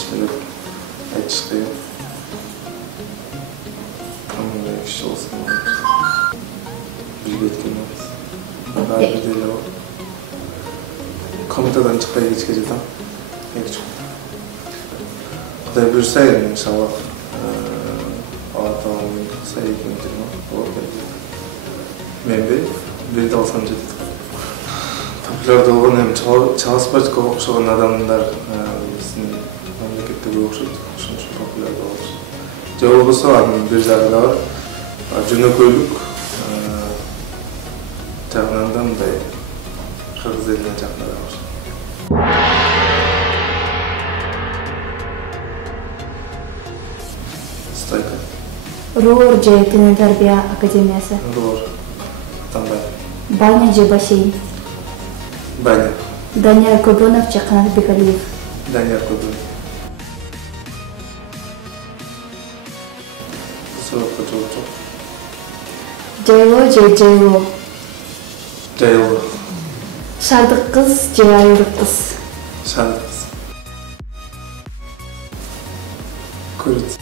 келишмелер айтыш кыйын. Кандай киши болсун билбей эткенбиз. Баары бир эле бар. Комнатадан чыкпай кечке жатам. Кудай буйрса эми иншаллах Алла тааланын сайыгын болот. Менде бир алсам жетет. Популярдуу болгон эми Чаласбачка окшогон адамдар биздин мамлекетте көп окшойт. Ошон үчүн популярдуу болуш. Же болбосо анын бир жагы да бар. Жөнөкөйлүк жагынан да мындай кыргыз элине жакыныраак болуш. Стойка. Роор же Тene Тарбия академиясы? Роор. Тандай. Баня же бассейн? Баня. Данияр Көбөнов же Канат Бекалиев? Данияр Көбөнов. Суракка жооп жок. Жайлоо же Жайлоо? Жайлоо. Шардык кыз же айылдык кыз? Шардык кыз. Курица.